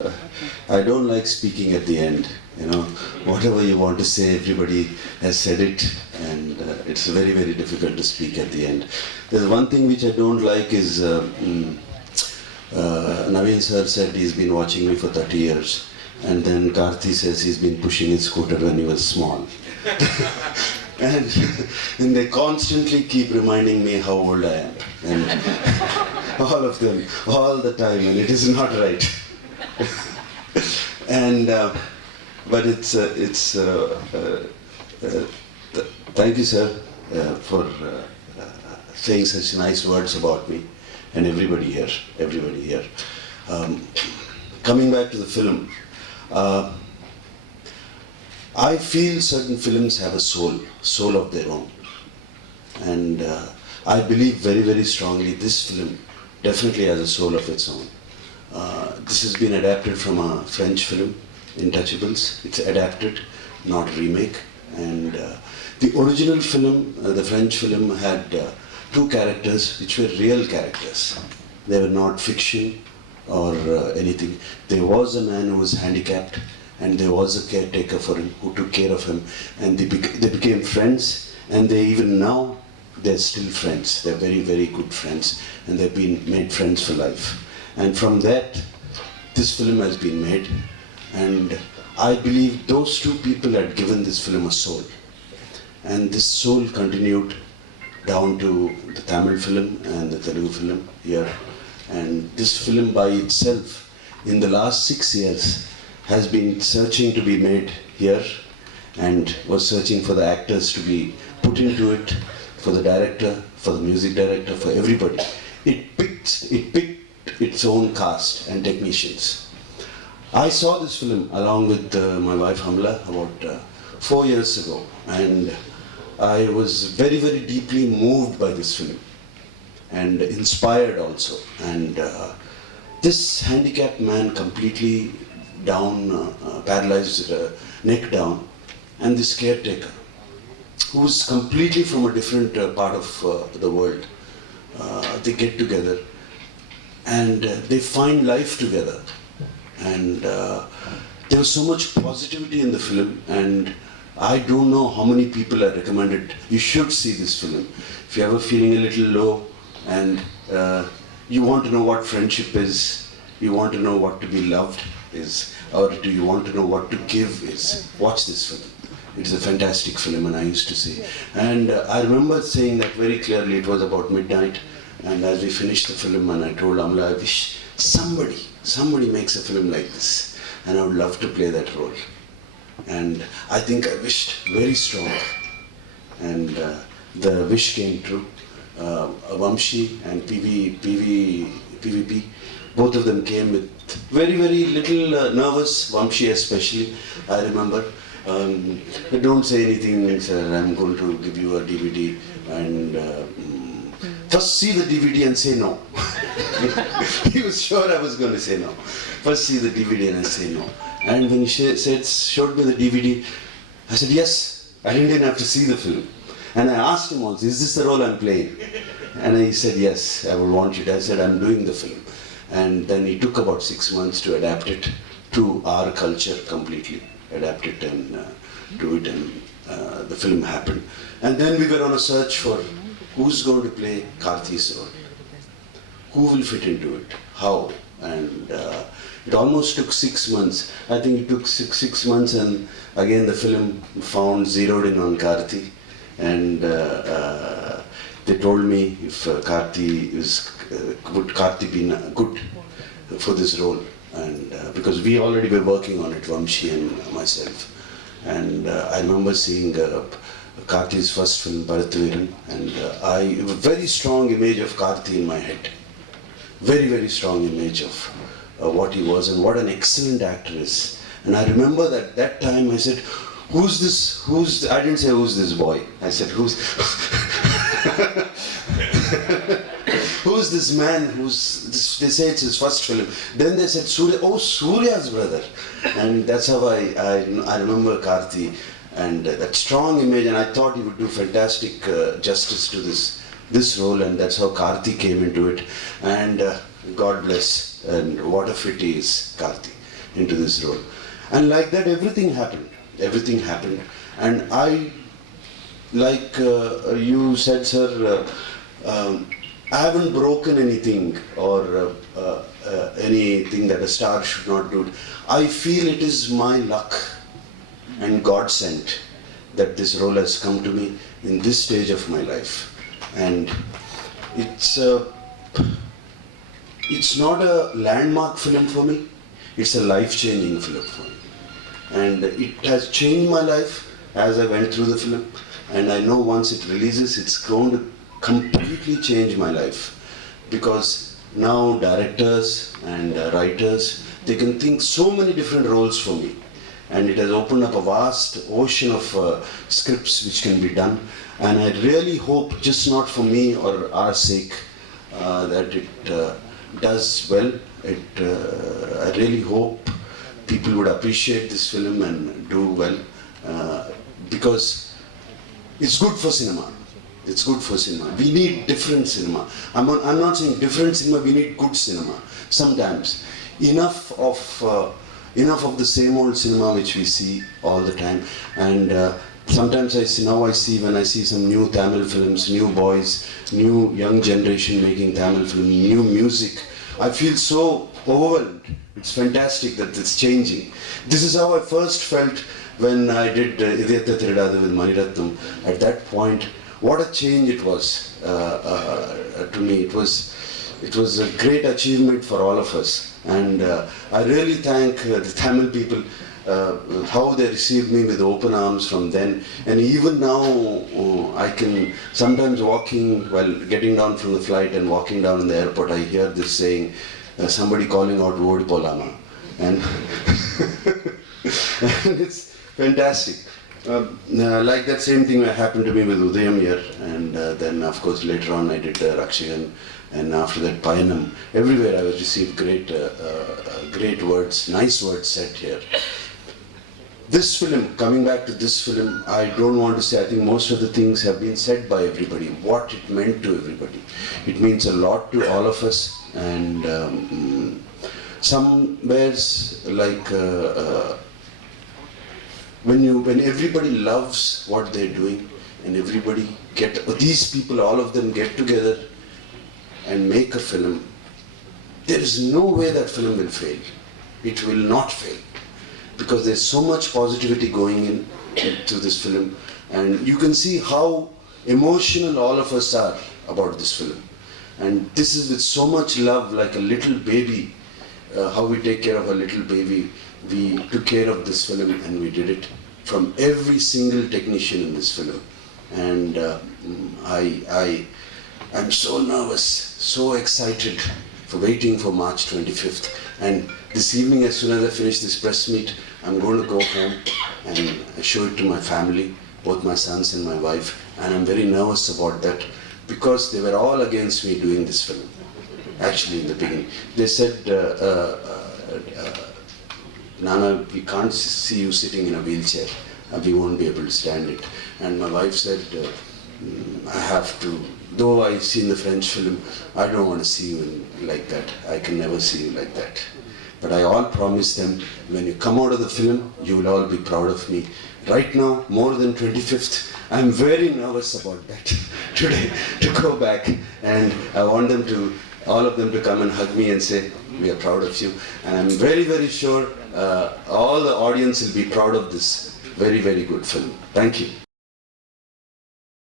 I don't like speaking at the end. You know, whatever you want to say, everybody has said it, and it's very, very difficult to speak at the end. There's one thing which I don't like is Naveen sir said he's been watching me for 30 years, and then Karthi says he's been pushing his scooter when he was small. and, and they constantly keep reminding me how old I am, and all of them, all the time, and it is not right. and but thank you, sir, for saying such nice words about me and everybody here. Coming back to the film, I feel certain films have a soul of their own, and I believe very, very strongly this film definitely has a soul of its own. This has been adapted from a French film, Intouchables. It's adapted, not remake. And the original film, the French film, had two characters which were real characters. They were not fiction or anything. There was a man who was handicapped, and there was a caretaker for him who took care of him, and they became friends, and they even now, they're still friends. They're very, very good friends, and they've been made friends for life. And from that, this film has been made, and I believe those two people had given this film a soul. And this soul continued down to the Tamil film and the Telugu film here. And this film by itself, in the last 6 years, has been searching to be made here, and was searching for the actors to be put into it, for the director, for the music director, for everybody. It picked its own cast and technicians. I saw this film along with my wife Hamla about 4 years ago, and I was very, very deeply moved by this film and inspired also. And this handicapped man, completely down, paralyzed, neck down, and this caretaker, who's completely from a different part of the world, they get together and they find life together. And there was so much positivity in the film, and I don't know how many people are recommended. You should see this film. If you're ever feeling a little low and you want to know what friendship is, you want to know what to be loved is, or do you want to know what to give is, watch this film. It's a fantastic film, and I used to see. And I remember saying that very clearly. It was about midnight, and as we finished the film, and I told Amla, I wish somebody makes a film like this, and I would love to play that role. And I think I wished very strong, and the wish came true. Vamshi and PVP, both of them came with very, very little nervous, Vamshi especially, I remember. Don't say anything, sir, I'm going to give you a DVD, and first see the DVD and say no. He was sure I was going to say no. First see the DVD and I say no. And when he showed me the DVD, I said yes. I didn't have to see the film. And I asked him also, is this the role I'm playing? And he said, yes, I would want you to. I said, I'm doing the film. And then he took about 6 months to adapt it to our culture completely. Adapt it and do it, and the film happened. And then we were on a search for who's going to play Karthi's role. Who will fit into it? How? And it almost took 6 months. I think it took six months, and again the film zeroed in on Karthi. And they told me if Karthi would Karthi be good for this role? And because we already were working on it, Vamshi and myself. And I remember seeing Karthi's first film, Bharatveeran, and I have a very strong image of Karthi in my head. Very, very strong image of what he was and what an excellent actor is. And I remember that time I said, who's this, I didn't say who's this boy, I said who's this man they say it's his first film. Then they said Surya, oh, Surya's brother. And that's how I remember Karthi, and that strong image, and I thought he would do fantastic justice to this role, and that's how Karthi came into it. And God bless, and what a fit he is, Karthi. into this role. And like that, everything happened. Everything happened. And I, like you said, sir, I haven't broken anything or anything that a star should not do. I feel it is my luck and God sent that this role has come to me in this stage of my life. And it's not a landmark film for me, it's a life-changing film for me. And it has changed my life as I went through the film. And I know once it releases, it's going to completely change my life. Because now directors and writers, they can think so many different roles for me. And it has opened up a vast ocean of scripts which can be done. And I really hope, just not for me or our sake, that it does well. I really hope people would appreciate this film and do well, because it's good for cinema. It's good for cinema. We need different cinema. I'm not saying different cinema, we need good cinema. Sometimes. Enough of the same old cinema which we see all the time. And sometimes I see when I see some new Tamil films, new boys, new young generation making Tamil film, new music, I feel so overwhelmed. It's fantastic that it's changing. This is how I first felt when I did Idiyatha Thirudadu with Maniratnam. At that point, what a change it was to me. It was a great achievement for all of us. And I really thank the Tamil people, how they received me with open arms from then. And even now, I can sometimes while getting down from the flight and walking down in the airport, I hear this saying, somebody calling out Vodi Polama. And, and it's fantastic. Like that same thing happened to me with Udayam here, and then of course later on I did Rakshagan, and after that Payanam. Everywhere I received great words, nice words said here. This film, coming back to this film, I don't want to say, I think most of the things have been said by everybody, what it meant to everybody. It means a lot to all of us, and somewhere's like when everybody loves what they're doing, and these people, all of them get together and make a film, there is no way that film will fail. It will not fail. Because there's so much positivity going into this film, and you can see how emotional all of us are about this film. And this is with so much love, like a little baby, how we take care of a little baby. We took care of this film and we did it from every single technician in this film. And I'm so nervous, so excited for waiting for March 25th. And this evening, as soon as I finish this press meet, I'm going to go home and show it to my family, both my sons and my wife. And I'm very nervous about that because they were all against me doing this film. Actually, in the beginning, they said, Nana, we can't see you sitting in a wheelchair. We won't be able to stand it. And my wife said, I have to, though I seen the French film, I don't want to see you like that. I can never see you like that. But I all promise them, when you come out of the film, you will all be proud of me. Right now, more than 25th, I'm very nervous about that today, to go back. And I want all of them to come and hug me and say, we are proud of you. And I'm very, very sure all the audience will be proud of this very, very good film. Thank you.